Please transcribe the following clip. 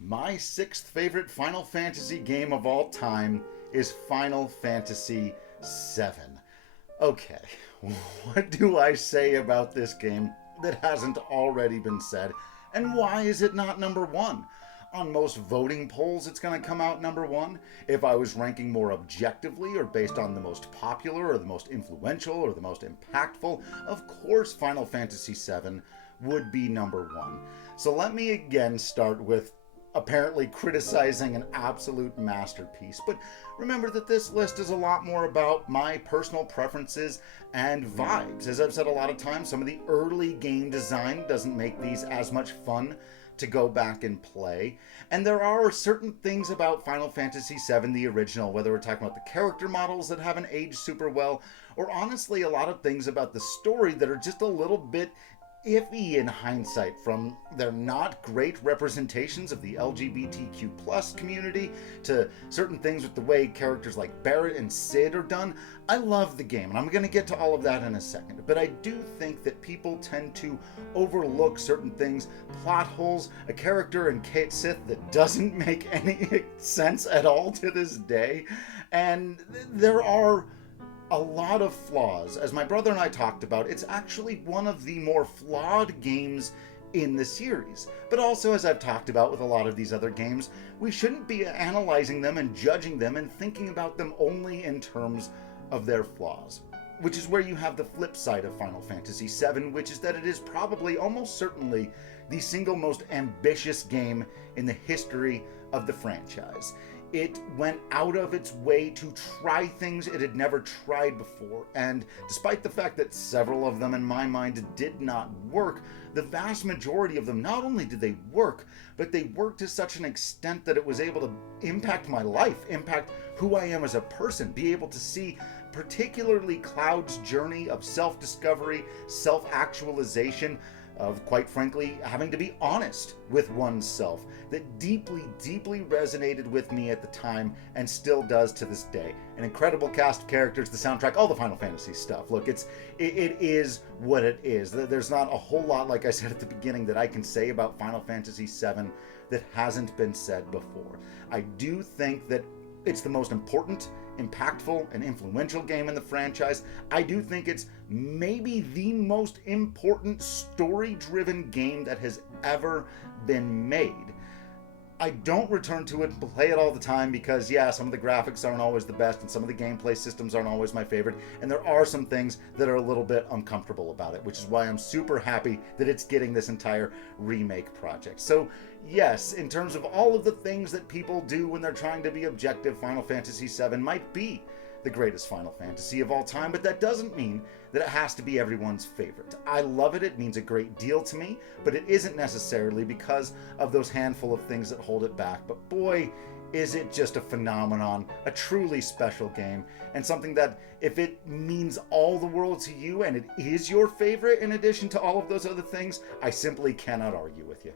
My sixth favorite Final Fantasy game of all time is Final Fantasy VII. Okay, what do I say about this game that hasn't already been said? And why is it not number one? On most voting polls, it's going to come out number one. If I was ranking more objectively or based on the most popular or the most influential or the most impactful, of course Final Fantasy VII would be number one. So let me again start with apparently criticizing an absolute masterpiece. But remember that this list is a lot more about my personal preferences and vibes. As I've said a lot of times, some of the early game design doesn't make these as much fun to go back and play. And there are certain things about Final Fantasy VII, the original, whether we're talking about the character models that haven't aged super well, or honestly a lot of things about the story that are just a little bit iffy in hindsight, from their not great representations of the LGBTQ plus community to certain things with the way characters like Barrett and Sid are done. I love the game, and I'm going to get to all of that in a second, but I do think that people tend to overlook certain things, plot holes, a character in Kate Sith that doesn't make any sense at all to this day, and there are a lot of flaws. As my brother and I talked about, it's actually one of the more flawed games in the series. But also, as I've talked about with a lot of these other games, we shouldn't be analyzing them and judging them and thinking about them only in terms of their flaws. Which is where you have the flip side of Final Fantasy VII, which is that it is probably, almost certainly, the single most ambitious game in the history of the franchise. It went out of its way to try things it had never tried before, and despite the fact that several of them in my mind did not work, the vast majority of them, not only did they work, but they worked to such an extent that it was able to impact my life, impact who I am as a person, be able to see particularly Cloud's journey of self-discovery, self-actualization, of, quite frankly, having to be honest with oneself, that deeply, deeply resonated with me at the time and still does to this day. An incredible cast of characters, the soundtrack, all the Final Fantasy stuff. Look, it is what it is. There's not a whole lot, like I said at the beginning, that I can say about Final Fantasy VII that hasn't been said before. I do think that it's the most important, impactful, and influential game in the franchise. I do think it's maybe the most important story-driven game that has ever been made. I don't return to it and play it all the time because, yeah, some of the graphics aren't always the best and some of the gameplay systems aren't always my favorite, and there are some things that are a little bit uncomfortable about it, which is why I'm super happy that it's getting this entire remake project. So, yes, in terms of all of the things that people do when they're trying to be objective, Final Fantasy VII might be the greatest Final Fantasy of all time, but that doesn't mean that it has to be everyone's favorite. I love it, it means a great deal to me, but it isn't necessarily because of those handful of things that hold it back. But boy, is it just a phenomenon, a truly special game, and something that, if it means all the world to you and it is your favorite in addition to all of those other things, I simply cannot argue with you.